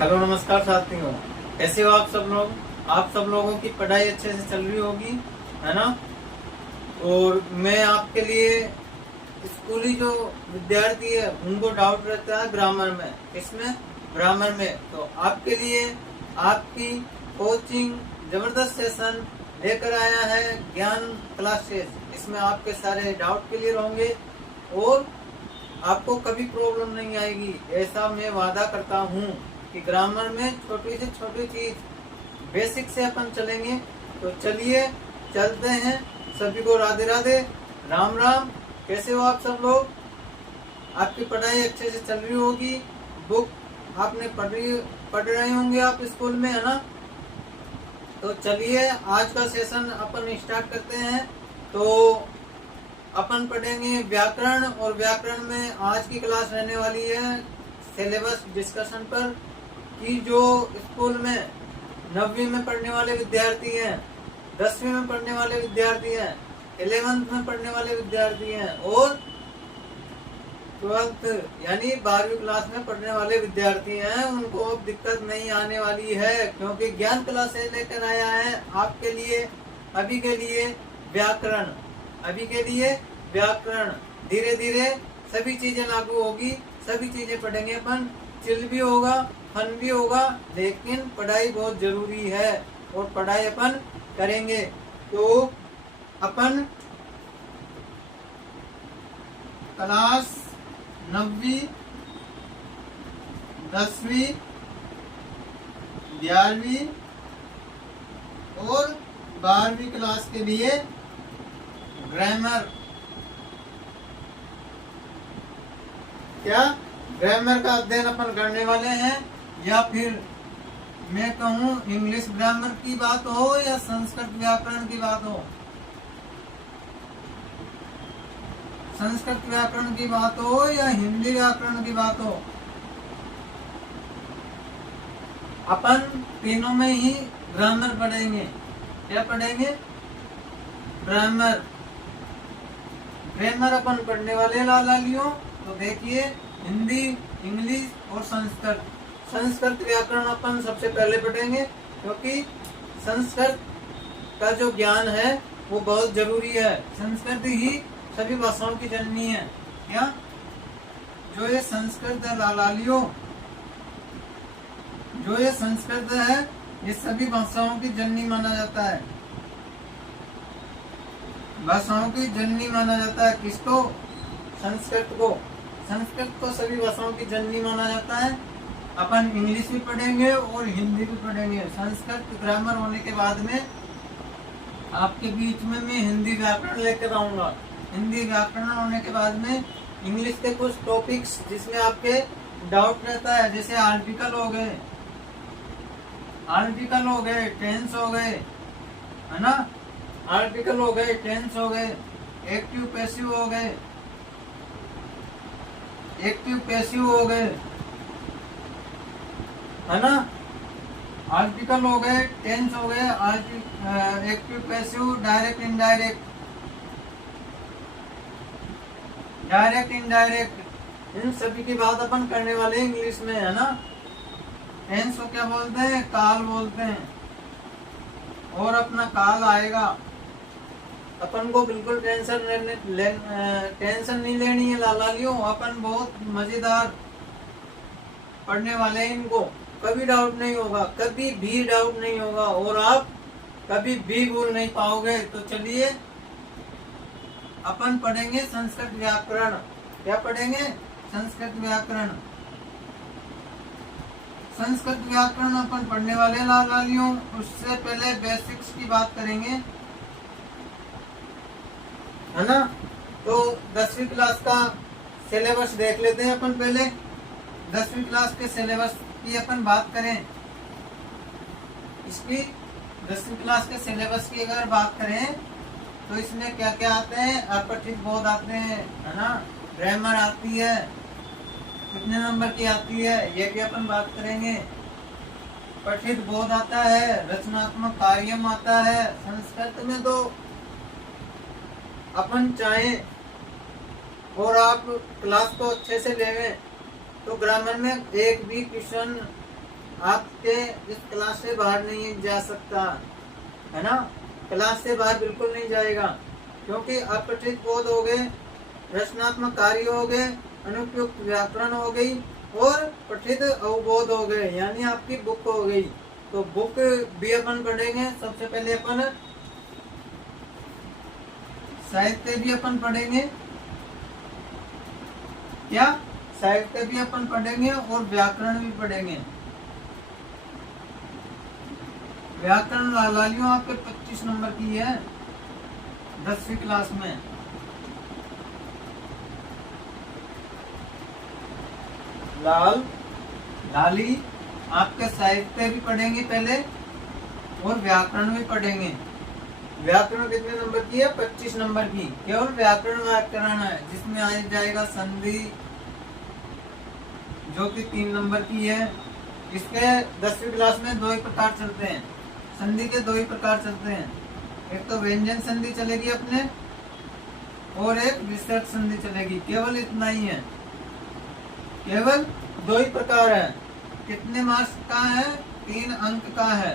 Hello नमस्कार साथियों, कैसे हो आप सब लोग। आप सब लोगों की पढ़ाई अच्छे से चल रही होगी, है ना। और मैं आपके लिए स्कूली जो विद्यार्थी है उनको डाउट रहता है ग्रामर में, इसमें ग्रामर में, तो आपके लिए आपकी कोचिंग जबरदस्त सेशन लेकर आया है ज्ञान क्लासेस। इसमें आपके सारे डाउट क्लियर होंगे और आपको कभी प्रॉब्लम नहीं आएगी, ऐसा मैं वादा करता हूँ कि ग्रामर में छोटी से छोटी चीज बेसिक से अपन चलेंगे। तो चलिए चलते हैं। सभी को राधे राधे, राम राम। कैसे हो आप सब लोग। आपकी पढ़ाई अच्छे से चल रही होगी, बुक आपने पढ़ रहे होंगे आप स्कूल में, है ना। तो चलिए आज का सेशन अपन स्टार्ट करते हैं। तो अपन पढ़ेंगे व्याकरण, और व्याकरण में आज की क्लास रहने वाली है सिलेबस डिस्कशन पर, कि जो स्कूल में 9वीं में पढ़ने वाले विद्यार्थी हैं, 10वीं में पढ़ने वाले विद्यार्थी हैं, 11th में पढ़ने वाले विद्यार्थी हैं और 12th यानी 12वीं क्लास में पढ़ने वाले विद्यार्थी हैं, उनको अब दिक्कत नहीं आने वाली है, क्योंकि ज्ञान क्लास लेकर आया है आपके लिए अभी के लिए व्याकरण। अभी के लिए व्याकरण, धीरे धीरे सभी चीजें लागू होगी, सभी चीजें पढ़ेंगे अपन। चिल भी होगा, फन भी होगा, लेकिन पढ़ाई बहुत जरूरी है और पढ़ाई अपन करेंगे। तो अपन क्लास 9वीं, 10वीं, 11वीं और 12वीं क्लास के लिए ग्रामर, क्या ग्रामर का अध्ययन अपन करने वाले हैं, या फिर मैं कहूँ इंग्लिश ग्रामर की बात हो या संस्कृत व्याकरण की बात हो, संस्कृत व्याकरण की बात हो या हिंदी व्याकरण की बात हो, अपन तीनों में ही ग्रामर पढ़ेंगे। क्या पढ़ेंगे? ग्रामर। ग्रामर अपन पढ़ने वाले लालियों, तो देखिए हिंदी, इंग्लिश और संस्कृत। संस्कृत व्याकरण अपन सबसे पहले पढ़ेंगे, क्योंकि संस्कृत का जो ज्ञान है वो बहुत जरूरी है। संस्कृत ही सभी भाषाओं की जननी है। क्या जो ये संस्कृत है लालियों, जो ये संस्कृत है ये सभी भाषाओं की जननी माना जाता है। भाषाओं की जननी माना जाता है किसको? संस्कृत को। संस्कृत को सभी भाषाओं की जननी माना जाता है। अपन इंग्लिश भी पढ़ेंगे और हिंदी भी पढ़ेंगे। संस्कृत ग्रामर होने के बाद में आपके बीच में मैं हिंदी व्याकरण लेकर आऊंगा। हिंदी व्याकरण होने के बाद में इंग्लिश के कुछ टॉपिक्स जिसमें आपके डाउट रहता है, जैसे आर्टिकल हो गए, आर्टिकल हो गए, टेंस हो गए, है ना। आर्टिकल हो गए, टेंस हो गए, एक्टिव पैसिव हो गए, एक्टिव पैसिव हो गए, है ना। आर्टिकल हो गए, टेंस हो गए, active passive, direct indirect, direct indirect, इन सभी की बात अपन करने वाले इंग्लिश में, है ना। टेंस को क्या बोलते हैं? काल बोलते हैं। और अपना काल आएगा, अपन को बिल्कुल टेंशन नहीं लेनी है लालियों। अपन बहुत मजेदार पढ़ने वाले हैं, इनको कभी डाउट नहीं होगा, कभी भी डाउट नहीं होगा, और आप कभी भी भूल नहीं पाओगे। तो चलिए अपन पढ़ेंगे संस्कृत व्याकरण। क्या पढ़ेंगे? संस्कृत व्याकरण। संस्कृत व्याकरण अपन पढ़ने वाले लालियों। उससे पहले बेसिक्स की बात करेंगे, है ना। तो 10वीं क्लास का सिलेबस देख लेते हैं अपन पहले। 10वीं क्लास के सिलेबस की अपन बात करें, इसकी 10वीं क्लास के सिलेबस की अगर बात करें तो इसमें क्या क्या आते हैं? अपठित बोध आते हैं, है ना। ग्रामर आती है, कितने नंबर की आती है ये भी अपन बात करेंगे। पठित बोध आता है, रचनात्मक कार्यम आता है। संस्कृत में तो अपन चाहें और आप क्लास को अच्छे से लेंगे तो ग्रामर में एक भी क्वेश्चन आपके इस क्लास से बाहर नहीं जा सकता, है ना। क्लास से बाहर बिल्कुल नहीं जाएगा, क्योंकि अपठित बोध हो गए, रचनात्मक कार्य हो गए, अनुपयुक्त व्याकरण हो गई और पठित अवबोध हो गए, यानी आपकी बुक हो गई। तो बुक भी अपन पढ़ेंगे। सबसे पहले अपन साहित्य भी अपन पढ़ेंगे, क्या साहित्य भी अपन पढ़ेंगे और व्याकरण भी पढ़ेंगे। व्याकरण लालियों आपके 25 नंबर की है 10वीं क्लास में। लाल लाली आपके साहित्य भी पढ़ेंगे पहले और व्याकरण भी पढ़ेंगे। व्याकरण कितने नंबर की है? 25 नंबर की। केवल व्याकरण व्याकरण है, जिसमें आ जाएगा संधि, जो कि 3 नंबर की है। इसके 10वीं क्लास में 2 ही प्रकार चलते हैं, संधि के 2 ही प्रकार चलते हैं। एक तो व्यंजन संधि चलेगी अपने, और एक विसर्ग संधि चलेगी। केवल इतना ही है, केवल 2 ही प्रकार है। कितने मार्क्स का है? 3 अंक का है।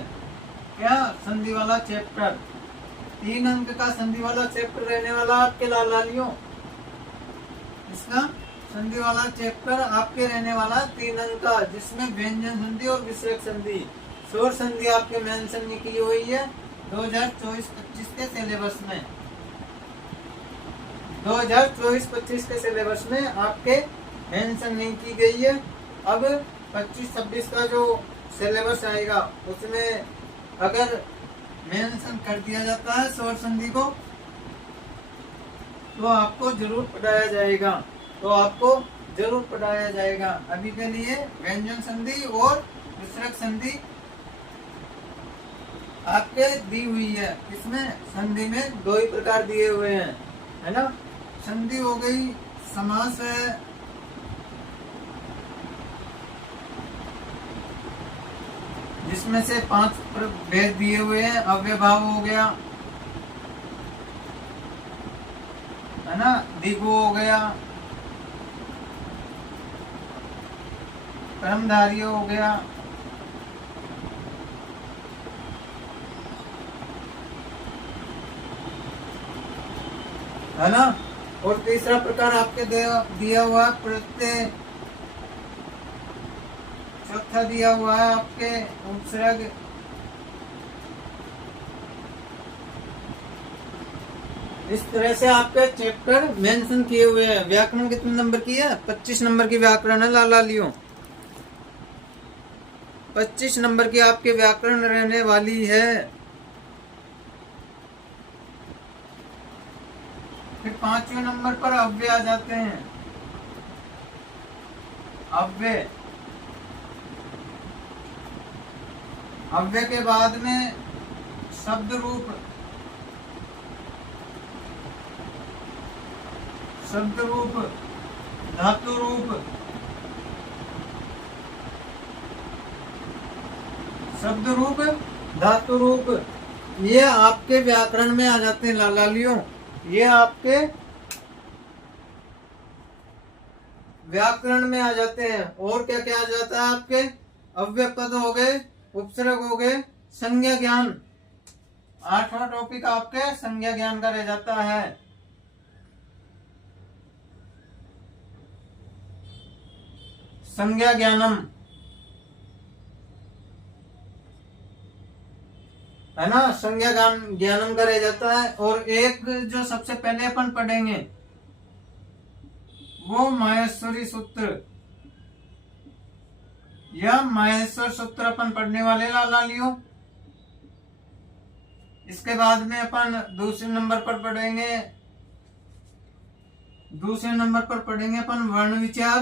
क्या? संधि वाला चैप्टर 3 अंक का संधि वाला चैप्टर रहने वाला आपके लालियों। इसका संधि वाला चैप्टर आपके रहने वाला 3 अंक का, जिसमें व्यंजन संधि और विसर्ग संधि, स्वर संधि आपके मेंशन नहीं की हुई है 2024-25 के सिलेबस में। 2024-25 के सिलेबस में आपके मेंशन नहीं की गई है। अब 25-26 का जो सिलेबस आएगा उसमें अगर मेंशन कर दिया जाता है स्वर संधि को, तो आपको जरूर पढ़ाया जाएगा, अभी के लिए व्यंजन संधि और विसर्ग संधि आपके दी हुई है। इसमें संधि में 2 ही प्रकार दिए हुए हैं, है ना। संधि हो गई, समास है, जिसमें से 5 भेद दिए हुए हैं। अव्यभाव हो गया, है ना, दिगु हो गया, कर्मधारय हो गया, है ना। और तीसरा प्रकार आपके दिया हुआ प्रत्यय, चौथा दिया हुआ है आपके उपसर्ग। इस तरह से आपके चैप्टर मेंशन किए हुए हैं। व्याकरण कितने नंबर की है? 25 नंबर की व्याकरण है लालियों। 25 नंबर की आपके व्याकरण रहने वाली है। फिर 5वें नंबर पर अव्यय आ जाते हैं। अव्यय के बाद में शब्द रूप, धातु रूप, शब्द रूप, धातु रूप, ये आपके व्याकरण में आ जाते हैं लालियों। ये आपके व्याकरण में आ जाते हैं। और क्या क्या आ जाता है आपके? अव्यय पद हो गए, उपसर्ग हो गए, संज्ञा ज्ञान। 8वां टॉपिक आपके संज्ञा ज्ञान का रह जाता है। संज्ञा ज्ञानम, है ना, संज्ञा ज्ञानम का रह जाता है। और एक जो सबसे पहले अपन पढ़ेंगे वो माहेश्वरी सूत्र, या माहेश्वर सूत्र अपन पढ़ने वाले लालियों। इसके बाद में अपन दूसरे नंबर पर पढ़ेंगे अपन वर्ण विचार।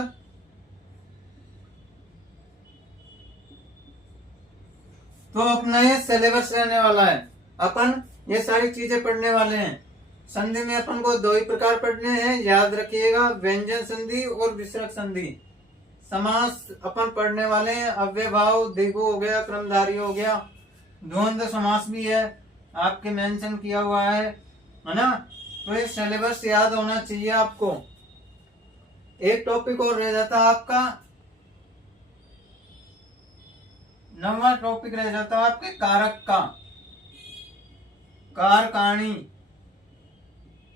तो अपना ये सिलेबस रहने वाला है, अपन ये सारी चीजें पढ़ने वाले हैं। संधि में अपन को 2 ही प्रकार पढ़ने हैं, याद रखिएगा, व्यंजन संधि और विसर्ग संधि। समास अपन पढ़ने वाले हैं, अव्ययभाव, दिगु हो गया, क्रमधारी हो गया, द्वंद्व समास भी है आपके मेंशन किया हुआ है ना। तो ये सिलेबस याद होना चाहिए आपको। एक टॉपिक और रह जाता है आपका 9वां टॉपिक रह जाता है आपके कारक का। कारकाणी।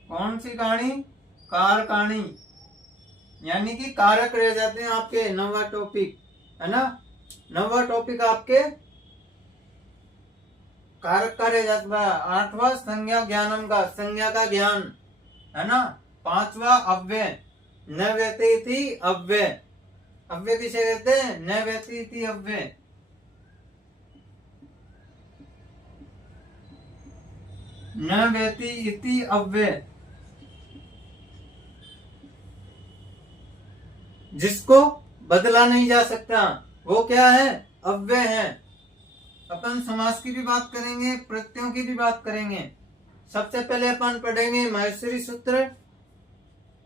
कौन सी कहानी? कारकाणी, यानी कि कारक रह जाते हैं आपके 9वां टॉपिक, है ना। 9वां टॉपिक आपके कारक का रह जाता है। 8वां संज्ञा ज्ञानम का, संज्ञा का ज्ञान, है ना। 5वां अव्यय, न व्यतीति अव्यय। अव्यय किसे कहते हैं? न व्यतीति अव्यय। न व्यतीति अव्यय, जिसको बदला नहीं जा सकता, वो क्या है? अव्यय है। अपन समास की भी बात करेंगे, प्रत्ययों की भी बात करेंगे। सबसे पहले अपन पढ़ेंगे माहेश्वरी सूत्र।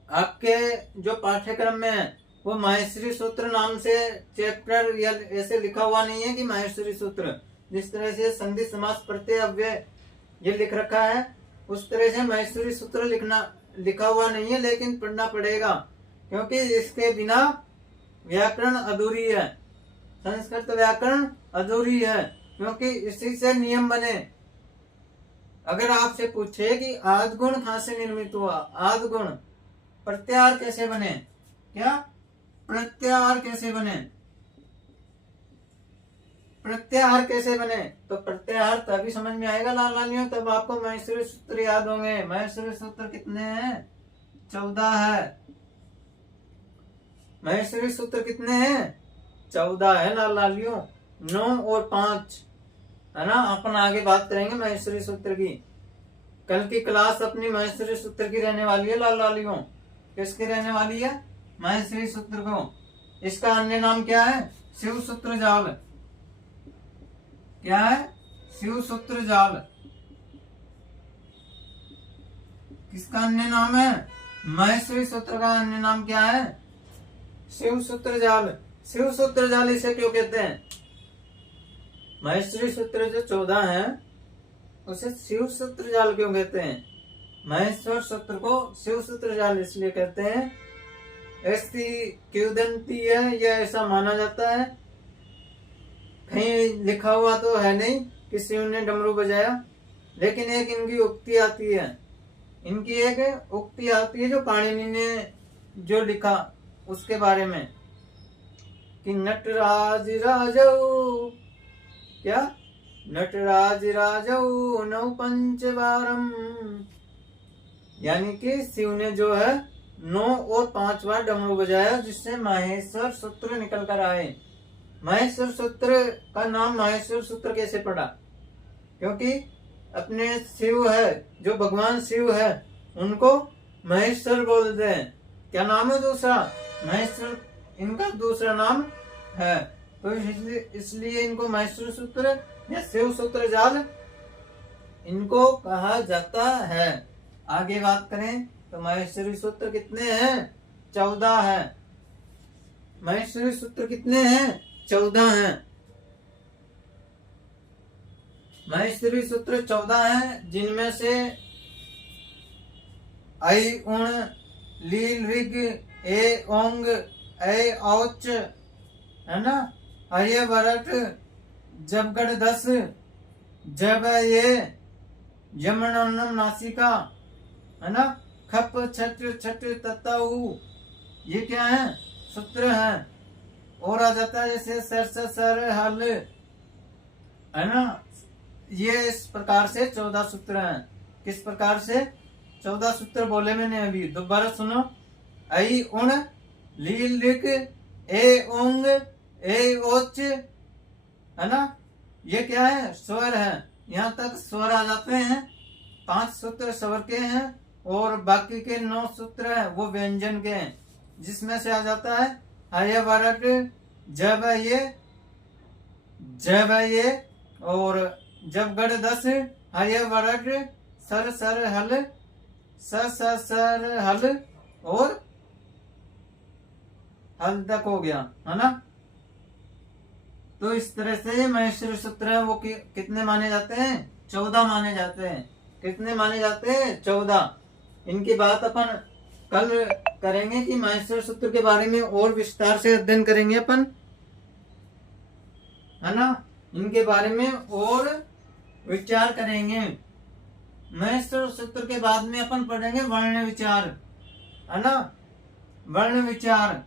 आपके जो पाठ्यक्रम में है वो माहेश्वरी सूत्र नाम से चैप्टर या ऐसे लिखा हुआ नहीं है कि माहेश्वरी सूत्र, जिस तरह से संधि समास प्रत्यय अव्यय ये लिख रखा है उस तरह से माहेश्वरी सूत्र लिखा हुआ नहीं है, लेकिन पढ़ना पड़ेगा क्योंकि इसके बिना व्याकरण अधूरी है, संस्कृत व्याकरण अधूरी है, क्योंकि इसी से नियम बने। अगर आपसे पूछे कि आद्गुण कहां से निर्मित हुआ, आद्गुण, प्रत्याहार कैसे बने, क्या प्रत्याहार कैसे बने, प्रत्याहार कैसे बने, तो प्रत्याहार तभी समझ में आएगा लाल लालियों, तब आपको माहेश्वरी सूत्र याद होंगे। माहेश्वरी सूत्र कितने हैं? 14 है। माहेश्वरी सूत्र कितने हैं? 14 है लाल लालियों। 9 और 5, है ना। अपन आगे बात करेंगे माहेश्वरी सूत्र की। कल की क्लास अपनी माहेश्वरी सूत्र की रहने वाली है लाल लालियों। किसकी रहने वाली है? माहेश्वरी सूत्र को। इसका अन्य नाम क्या है? शिव सूत्र जाल। क्या है? शिव सूत्र जाल। किसका अन्य नाम है? माहेश्वरी सूत्र का अन्य नाम क्या है? शिव सूत्र जाल। शिव सूत्र जाल इसे क्यों कहते हैं? माहेश्वरी सूत्र जो 14 है उसे शिव सूत्र जाल क्यों कहते हैं? महेश्वर सूत्र को शिव सूत्र जाल इसलिए कहते हैं, ऐसी किंवदंती है या ऐसा माना जाता है, कहीं लिखा हुआ तो है नहीं कि शिव ने डमरू बजाया, लेकिन एक इनकी उक्ति आती है, इनकी एक उक्ति आती है जो पाणिनि ने जो लिखा उसके बारे में कि नटराज राजौ, क्या? नटराज राजौ नौ पंचवारम, यानी कि शिव ने जो है 9 और 5 बार डमरू बजाया, जिससे माहेश्वर सूत्र निकल कर आए। माहेश्वर सूत्र का नाम माहेश्वर सूत्र कैसे पड़ा? क्योंकि अपने शिव है, जो भगवान शिव है, उनको महेश्वर बोलते हैं। क्या नाम है दूसरा? महेश्वर इनका दूसरा नाम है, तो इसलिए इनको महेश्वर सूत्र या शिव सूत्र जाल इनको कहा जाता है। आगे बात करें तो माहेश्वरी सूत्र कितने हैं? 14 है। माहेश्वरी सूत्र कितने हैं? 14 हैं। माहेश्वरी सूत्र 14 हैं, जिनमें से आई उण लील ऋग ए ओंग ए औच, है ना, अर्य वरट जबगढ़ 10 जब ये यमनम नासिका, है ना, खप छट छट तताऊ, ये क्या है? सूत्र है। और आ जाता है जैसे सर सर हल, है ना। ये इस प्रकार से 14 सूत्र हैं। किस प्रकार से 14 सूत्र बोले मैंने अभी, दोबारा सुनो। आई उण लील ऋग ए ओंग ए ओच, है ना, ये क्या है? स्वर है। यहाँ तक स्वर आ जाते हैं। 5 सूत्र स्वर के हैं और बाकी के 9 सूत्र हैं वो व्यंजन के हैं, जिसमें से आ जाता है हय वरट जब ये और जब गढ़ 10 हय वरट सर सर हल सर हल और हल तक हो गया, है ना। तो इस तरह से महेश्वरी सूत्र है वो कितने माने जाते हैं? 14 माने जाते हैं। कितने माने जाते हैं? 14। इनकी बात अपन कल करेंगे कि माहेश्वर सूत्र के बारे में और विस्तार से अध्ययन करेंगे अपन, है ना। इनके बारे में और विचार करेंगे। महेश्वर सूत्र के बाद में अपन पढ़ेंगे वर्ण विचार, है ना। वर्ण विचार।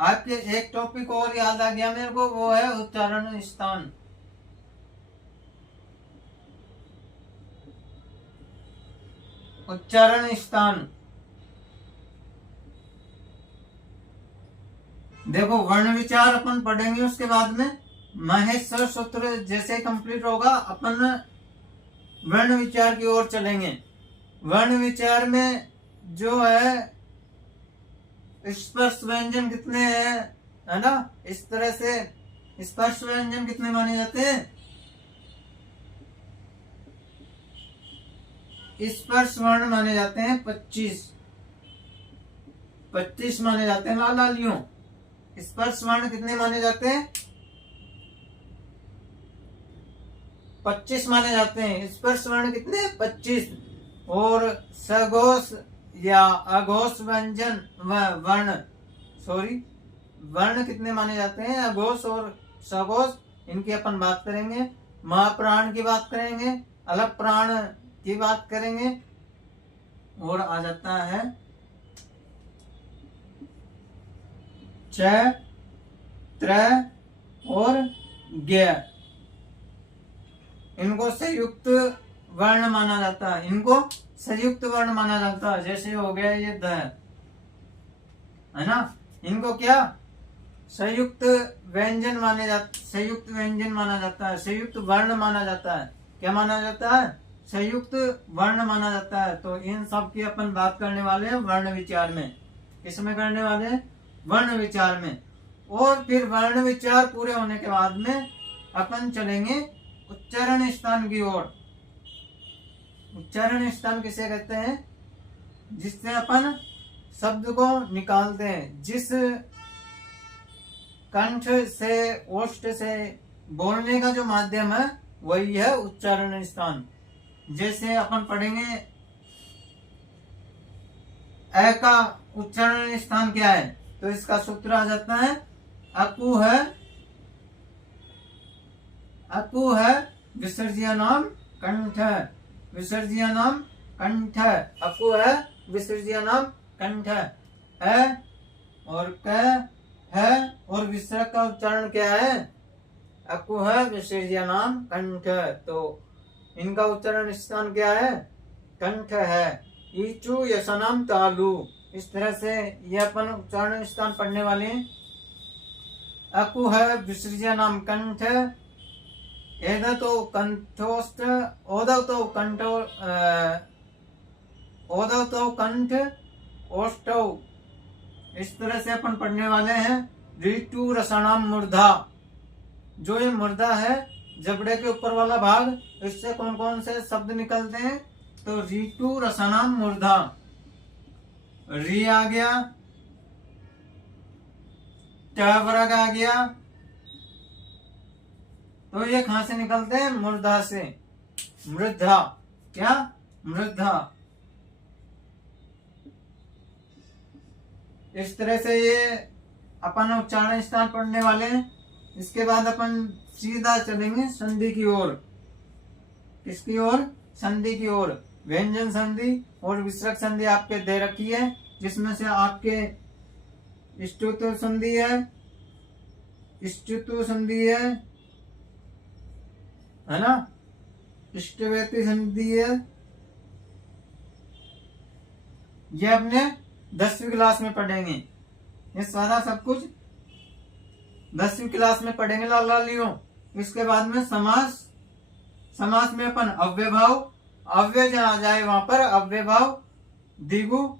आपके एक टॉपिक और याद आ गया मेरे को, वो है उच्चारण स्थान। उच्चारण स्थान। देखो वर्ण विचार अपन पढ़ेंगे, उसके बाद में महेश्वर सूत्र जैसे कंप्लीट होगा अपन वर्ण विचार की ओर चलेंगे। वर्ण विचार में जो है स्पर्श व्यंजन कितने हैं, है ना। इस तरह से स्पर्श व्यंजन कितने माने जाते हैं, स्पर्श वर्ण माने जाते हैं 25 माने जाते हैं लालियों। स्पर्श वर्ण कितने माने जाते हैं, 25 माने जाते हैं। स्पर्श वर्ण कितने, 25। और सघोष या अघोष व्यंजन वर्ण वर्ण कितने माने जाते हैं, अघोष और सघोष। इनकी अपन बात करेंगे। महाप्राण की बात करेंगे, अलग प्राण की बात करेंगे। और आ जाता है च, त्र और ज्ञ। इनको संयुक्त वर्ण माना जाता है, इनको संयुक्त वर्ण माना जाता है। जैसे हो गया ये द, है ना। इनको क्या संयुक्त व्यंजन माने जाते, संयुक्त व्यंजन माना जाता है, संयुक्त वर्ण माना जाता है। क्या माना जाता है, संयुक्त वर्ण माना जाता है। तो इन सब की अपन बात करने वाले हैं वर्ण विचार में। किसमें करने वाले हैं, वर्ण विचार में। और फिर वर्ण विचार पूरे होने के बाद में अपन चलेंगे उच्चारण स्थान की ओर। उच्चारण स्थान किसे कहते हैं, जिससे अपन शब्द को निकालते हैं। जिस कंठ से, ओष्ठ से बोलने का जो माध्यम है वही है उच्चारण स्थान। जैसे अपन पढ़ेंगे अ का उच्चारण स्थान क्या है, तो इसका सूत्र आ जाता है अकु है, अकु है विसर्जनाम कंठ, विसर्जनाम कंठ। अकु है विसर्जनाम कंठ। है और क है और विसर्ग का उच्चारण क्या है, अकु है विसर्जनाम कंठ। तो इनका उच्चारण स्थान क्या है, कंठ है। ईचु यशनाम तालु। इस तरह से ये अपन उच्चारण स्थान पढ़ने वाले हैं। अकु है विसर्जनाम कंठ। एद तो कंठोष्ठ, ओदव तो कंठो, ओदव तो कंठ ओष्ठव। इस तरह से अपन पढ़ने वाले हैं। ऋतु रसनाम मूर्धा। जो ये मूर्धा है, जबड़े के ऊपर वाला भाग, इससे कौन कौन से शब्द निकलते हैं, तो ऋतु रसनाम मूर्धा। री आ गया, टवर्ग आ गया। तो ये कहां से निकलते हैं, मूर्धा से। मृद्धा, क्या, मृद्धा। इस तरह से ये अपन उच्चारण स्थान पढ़ने वाले हैं। इसके बाद अपन सीधा चलेंगे संधि की ओर। किसकी ओर, संधि की ओर। व्यंजन संधि और विसर्ग संधि आपके दे रखी है, जिसमें से आपके स्तुतु संधि है, स्तुतु संधि है ना, इष्टवेति संधि है। ये अपने 10वीं क्लास में पढ़ेंगे। ये सारा सब कुछ 10वीं क्लास में पढ़ेंगे लालियों। इसके बाद में समास। समास में अपन अव्यभाव, अव्यय जहां आ जाए वहां पर अव्यभाव, दिगु,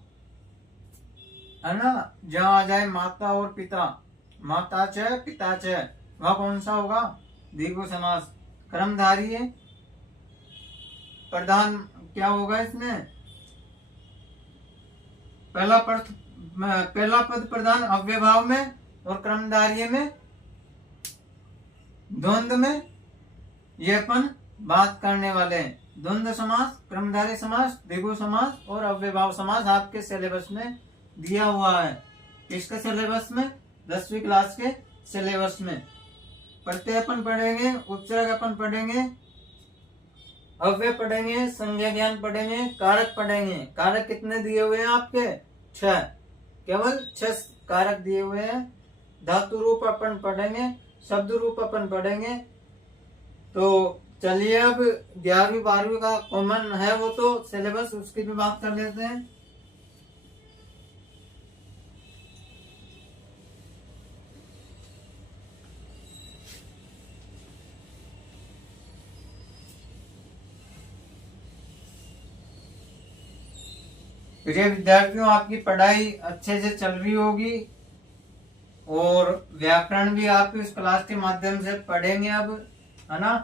है ना। जहां आ जाए माता और पिता, माता च पिता च, वह कौन सा होगा, दिगु समास। क्रमधारी है, प्रधान क्या होगा इसमें, पहला पद प्रधान अव्यभाव में और क्रमधारी में, द्वंद्व में। ये अपन बात करने वाले हैं। द्वंद्व समास, क्रमधारी समास, द्विगु समास और अव्यभाव समास आपके सिलेबस में दिया हुआ है। किसके सिलेबस में, 10वीं क्लास के सिलेबस में। प्रत्यय अपन पढ़ेंगे, उपसर्ग अपन पढ़ेंगे, अव्यय पढ़ेंगे, संज्ञा ज्ञान पढ़ेंगे, कारक पढ़ेंगे। कारक कितने दिए हुए हैं आपके? 6, केवल 6 कारक दिए हुए हैं। धातु रूप अपन पढ़ेंगे, शब्द रूप अपन पढ़ेंगे। तो चलिए अब 11वीं 12वीं का कॉमन है वो तो सिलेबस, उसकी भी बात कर लेते हैं। प्रिय विद्यार्थियों, आपकी पढ़ाई अच्छे से चल रही होगी और व्याकरण भी आप इस क्लास के माध्यम से पढ़ेंगे अब, है ना।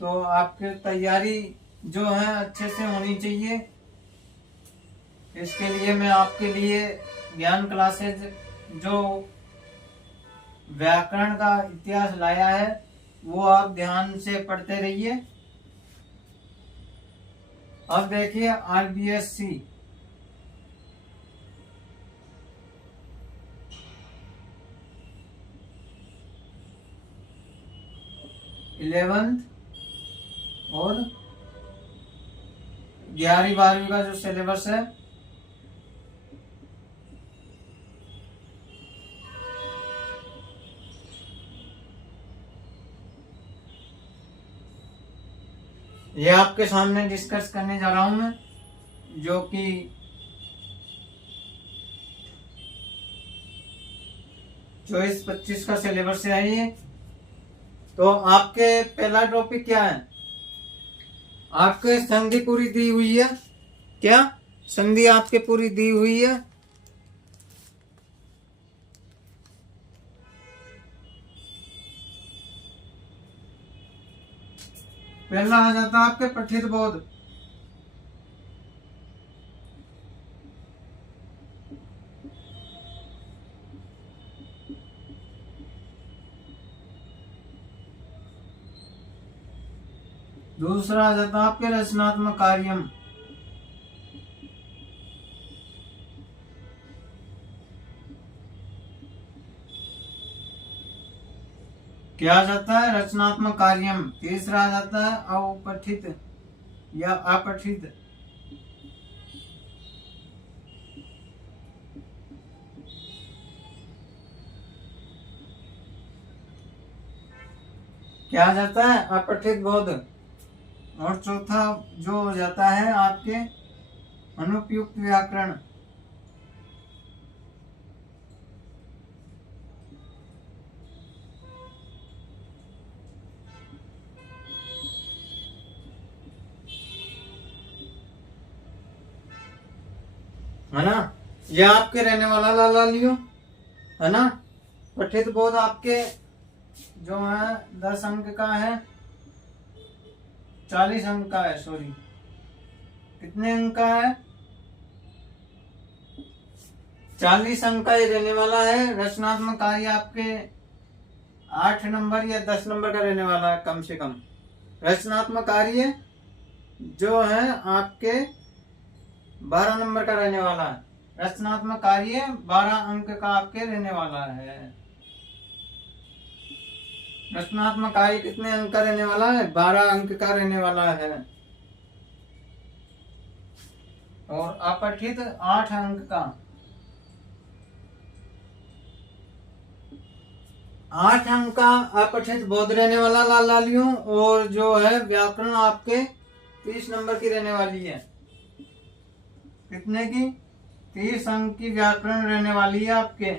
तो आपकी तैयारी जो है अच्छे से होनी चाहिए। इसके लिए मैं आपके लिए ज्ञान क्लासेज जो व्याकरण का इतिहास लाया है वो आप ध्यान से पढ़ते रहिए। अब देखिए RBSC, इलेवेंथ और 11वीं 12वीं का जो सिलेबस है ये आपके सामने डिस्कस करने जा रहा हूं मैं, जो कि 24-25 का सिलेबस है ये। तो आपके पहला टॉपिक क्या है? आपके संधि पूरी दी हुई है क्या? संधि आपके पूरी दी हुई है। पहला आ जाता है आपके पठित बोध। दूसरा आ जाता है आपके रचनात्मक कार्यम। क्या आ जाता है? रचनात्मक कार्यम। तीसरा आ जाता है अपठित या अपठित। क्या आ जाता है? अपठित बोध। और चौथा जो हो जाता है आपके अनुपयुक्त व्याकरण। है ना, ये आपके रहने वाला लाला लियो, है ना। पठित बोध आपके जो है 10 अंक का है, 40 अंक का है, सॉरी कितने अंक का है? 40 अंक का ये रहने वाला है। रचनात्मक कार्य आपके 8 नंबर या 10 नंबर का रहने वाला है कम से कम। रचनात्मक कार्य जो है आपके 12 नंबर का रहने वाला है। रचनात्मक कार्य 12 अंक का आपके रहने वाला है। रचनात्मक कार्य कितने अंक का रहने वाला है? 12 अंक का रहने वाला है। और अपठित 8 अंक का। 8 अंक का अपठित बोध रहने वाला लाल लालियों। और जो है व्याकरण आपके 30 नंबर की रहने वाली है। कितने की? 30 अंक की व्याकरण रहने वाली है आपके।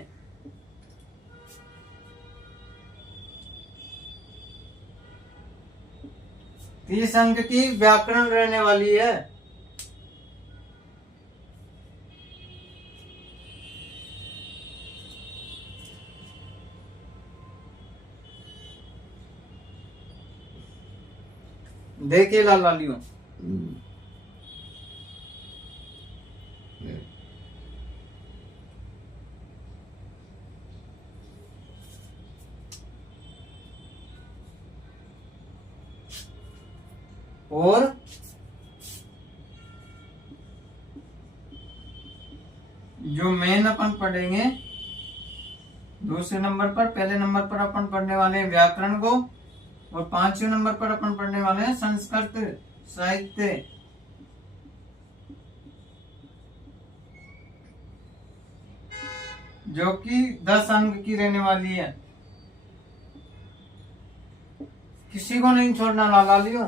तीस अंक की व्याकरण रहने वाली है। देखिए लाल लालियों, और जो मेन अपन पढ़ेंगे दूसरे नंबर पर, पहले नंबर पर अपन पढ़ने वाले हैं व्याकरण को, और पांचवें नंबर पर अपन पढ़ने वाले हैं संस्कृत साहित्य। जो कि 10 अंक की रहने वाली है। किसी को नहीं छोड़ना लाला लियो।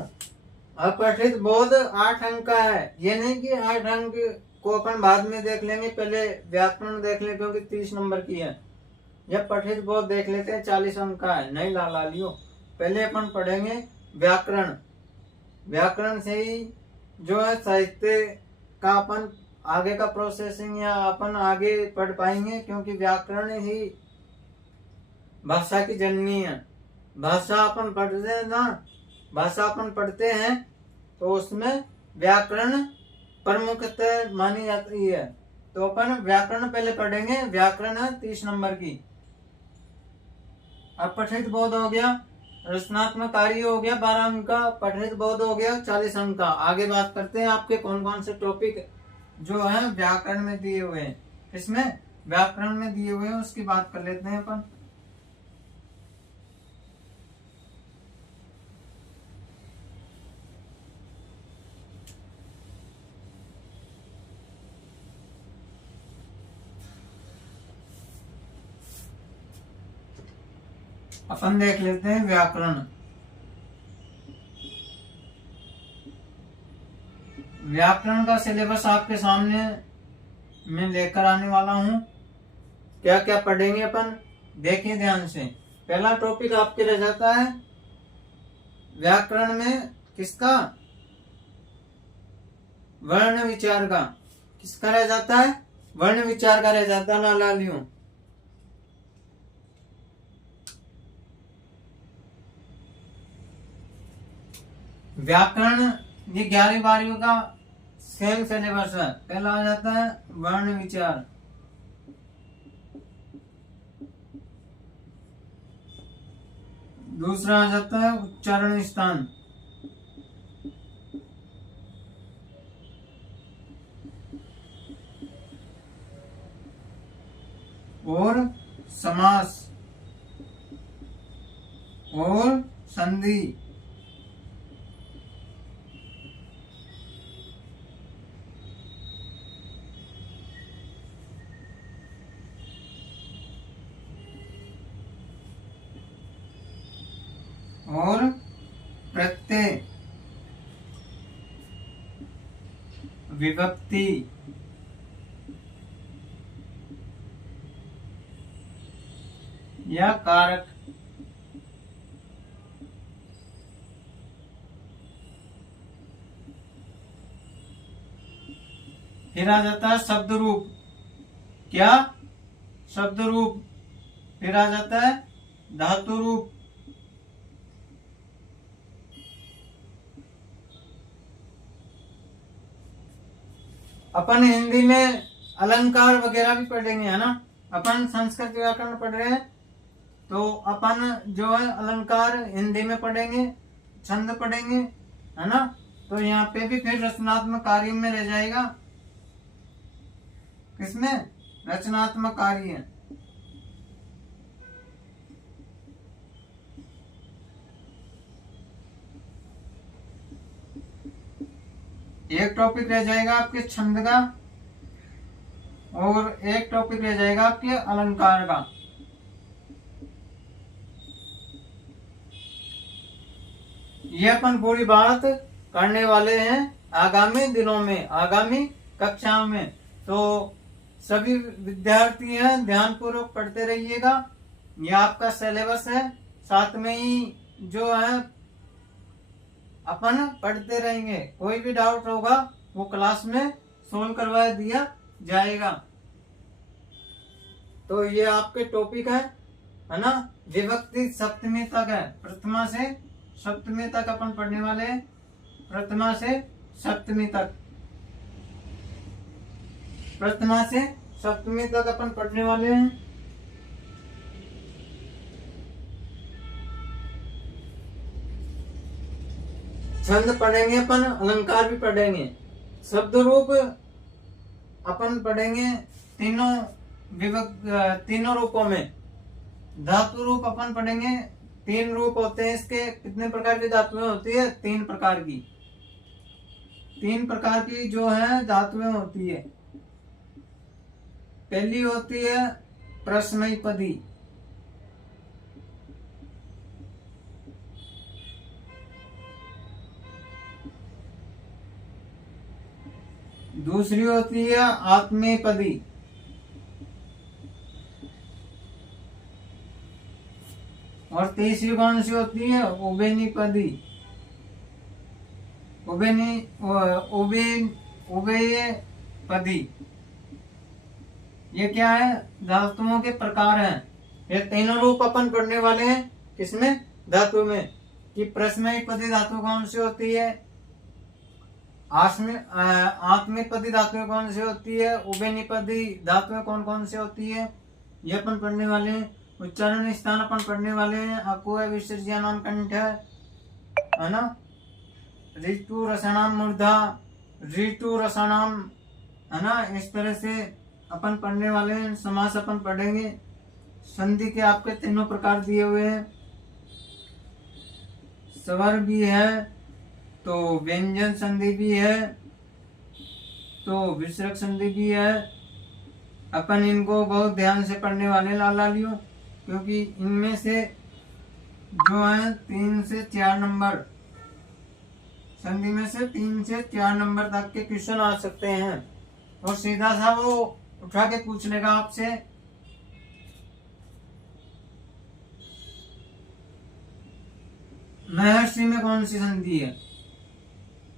अपठित बोध 8 अंक का है। ये नहीं कि 8 अंक को अपन बाद में देख लेंगे, पहले व्याकरण देख ले क्योंकि 30 नंबर की है। जब पठित बोध देख लेते हैं 40 अंक का है। नहीं लाला लियो, पहले अपन पढ़ेंगे व्याकरण। व्याकरण से ही जो है साहित्य का अपन आगे का प्रोसेसिंग या अपन आगे पढ़ पाएंगे, क्योंकि व्याकरण ही भाषा की जननी है। भाषा अपन पढ़ते हैं ना, भाषा अपन पढ़ते हैं तो उसमें व्याकरण प्रमुखतः मानी जाती है। तो अपन व्याकरण पहले पढ़ेंगे। व्याकरण है 30 नंबर की। अब पठित बोध हो गया, रचनात्मक कार्य हो गया 12 अंक का, पठित बोध हो गया 40 अंक का। आगे बात करते हैं आपके कौन कौन से टॉपिक जो है व्याकरण में दिए हुए हैं। इसमें व्याकरण में दिए हुए हैं उसकी बात कर लेते हैं अपन। अपन देख लेते हैं व्याकरण। व्याकरण का सिलेबस आपके सामने मैं लेकर आने वाला हूं। क्या क्या पढ़ेंगे अपन, देखिए ध्यान से। पहला टॉपिक आपके रह जाता है व्याकरण में किसका, वर्ण विचार का। किसका रह जाता है, वर्ण विचार का रह जाता है लाला लियो। व्याकरण ये 11वीं का सेम सिलेबस है। पहला आ जाता है वर्ण विचार, दूसरा आ जाता है उच्चारण स्थान, और समास और संधि। और प्रत्यय, विभक्ति, या कारक। फिर आ जाता है शब्द रूप। क्या, शब्द रूप। फिर आ जाता है धातु रूप। अपन हिंदी में अलंकार वगैरह भी पढ़ेंगे, है ना। अपन संस्कृत व्याकरण पढ़ रहे हैं तो अपन जो है अलंकार हिंदी में पढ़ेंगे, छंद पढ़ेंगे, है ना। तो यहाँ पे भी फिर रचनात्मक कार्य में रह जाएगा। किसमें, रचनात्मक कार्य। एक टॉपिक रह जाएगा आपके छंद का, और एक टॉपिक रह जाएगा आपके अलंकार का। ये अपन पूरी बात करने वाले हैं आगामी दिनों में, आगामी कक्षाओं में। तो सभी विद्यार्थी हैं, ध्यान पूर्वक पढ़ते रहिएगा। ये आपका सिलेबस है, साथ में ही जो है अपन पढ़ते रहेंगे। कोई भी डाउट होगा वो क्लास में सोल्व करवा दिया जाएगा। तो ये आपके टॉपिक है ना। विभक्ति सप्तमी तक है, प्रथमा से सप्तमी तक अपन पढ़ने वाले हैं। प्रथमा से सप्तमी तक, प्रथमा से सप्तमी तक अपन पढ़ने वाले हैं। छंद पढ़ेंगे अपन, अलंकार भी पढ़ेंगे, शब्द रूप अपन पढ़ेंगे तीनों रूपों में। धातु रूप अपन पढ़ेंगे। 3 रूप होते हैं इसके। कितने प्रकार की धातुएं होती है? 3 प्रकार की। 3 प्रकार की जो है धातुएं होती है। पहली होती है प्रश्मयपदी। दूसरी होती है आत्मेयपदी। और तीसरी कौन सी होती है? उभयनिपदी। उभयपदी। ये क्या है? धातुओं के प्रकार हैं। ये तीनों रूप अपन पढ़ने वाले हैं। किसमें? धातु में। कि प्रश्मयपदी धातु कौन सी होती है, आत्मनिपदी धातुएं कौन सी होती है, उभयनिपदी धातुएं कौन कौन सी होती है, ये अपन पढ़ने वाले हैं। उच्चारण स्थान अपन पढ़ने वाले हैं। अकु विसर्जनाम कंठ है ना, ऋतु रसनाम मूर्धा, ऋतु रसनाम है ना। इस तरह से अपन पढ़ने वाले हैं। समास अपन पढ़ेंगे। संधि के आपके तीनों प्रकार दिए हुए हैं। स्वर भी है, तो व्यंजन संधि भी है, तो विसर्ग संधि भी है। अपन इनको बहुत ध्यान से पढ़ने वाले लालियों, क्योंकि इनमें से जो है 3 से 4 नंबर, संधि में से 3 से 4 नंबर तक के क्वेश्चन आ सकते हैं। और सीधा सा वो उठा के पूछ लेगा आपसे। महर्षि में कौन सी संधि है,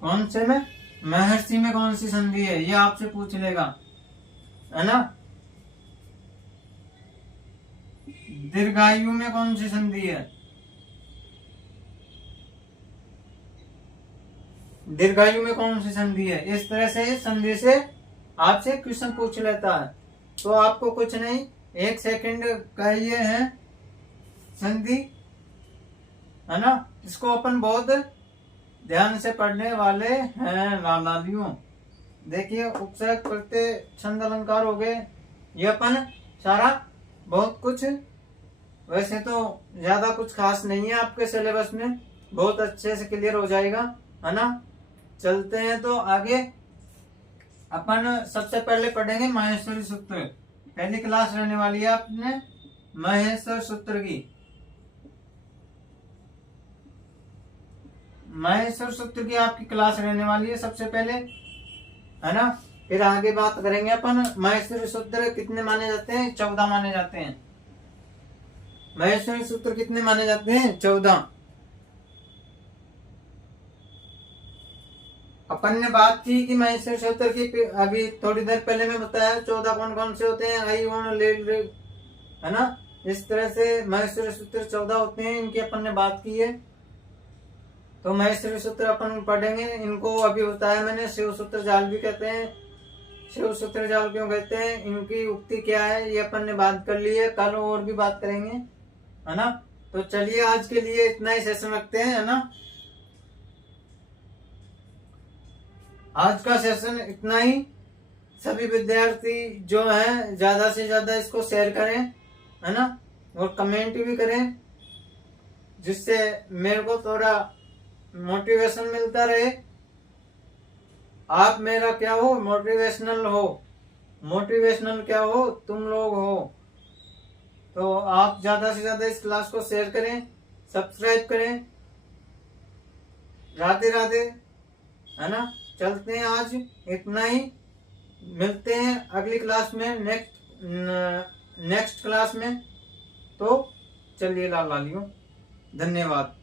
कौन से में? महर्षि में कौन सी संधि है, ये आपसे पूछ लेगा, है ना। दीर्घायु में कौन सी संधि है, दीर्घायु में कौन सी संधि है। इस तरह से संधि से आपसे क्वेश्चन पूछ लेता है। तो आपको कुछ नहीं, 1 सेकंड का ये है संधि, है ना। इसको अपन बहुत ध्यान से पढ़ने वाले हैं लालियों। देखिए, उपसर्ग प्रत्यय छंद अलंकार हो गए। ये अपन सारा बहुत कुछ, वैसे तो ज्यादा कुछ खास नहीं है आपके सिलेबस में, बहुत अच्छे से क्लियर हो जाएगा, है ना। चलते हैं तो आगे। अपन सबसे पहले पढ़ेंगे माहेश्वरी सूत्र। पहली क्लास रहने वाली है आपने माहेश्वर सूत्र की। माहेश्वर सूत्र की आपकी क्लास रहने वाली है सबसे पहले, है ना। फिर आगे बात करेंगे अपन। माहेश्वरी सूत्र कितने माने जाते हैं? 14 माने जाते हैं। माहेश्वरी सूत्र कितने माने जाते हैं? 14। अपन ने बात की कि माहेश्वरी सूत्र की, अभी थोड़ी देर पहले मैं बताया 14 कौन कौन से होते हैं, आई वन ले, है ना। इस तरह से माहेश्वरी सूत्र 14 होते हैं। इनकी अपन ने बात की है। तो माहेश्वरी सूत्र अपन पढ़ेंगे। इनको अभी बताया मैंने, शिव सूत्र जाल भी कहते हैं। शिव सूत्र जाल क्यों कहते हैं, इनकी उक्ति क्या है, ये अपन ने बात कर ली है। कल और भी बात करेंगे, है ना। तो चलिए, आज के लिए इतना ही सेशन रखते हैं, है ना। आज का सेशन इतना ही। सभी विद्यार्थी जो है ज्यादा से ज्यादा इसको शेयर करें, है ना, और कमेंट भी करें, जिससे मेरे को थोड़ा मोटिवेशन मिलता रहे। आप मेरा क्या हो? मोटिवेशनल हो। मोटिवेशनल क्या हो? तुम लोग हो। तो आप ज्यादा से ज्यादा इस क्लास को शेयर करें, सब्सक्राइब करें। राधे राधे, है ना। चलते हैं, आज इतना ही। मिलते हैं अगली क्लास में, नेक्स्ट क्लास में। तो चलिए लालियों, धन्यवाद।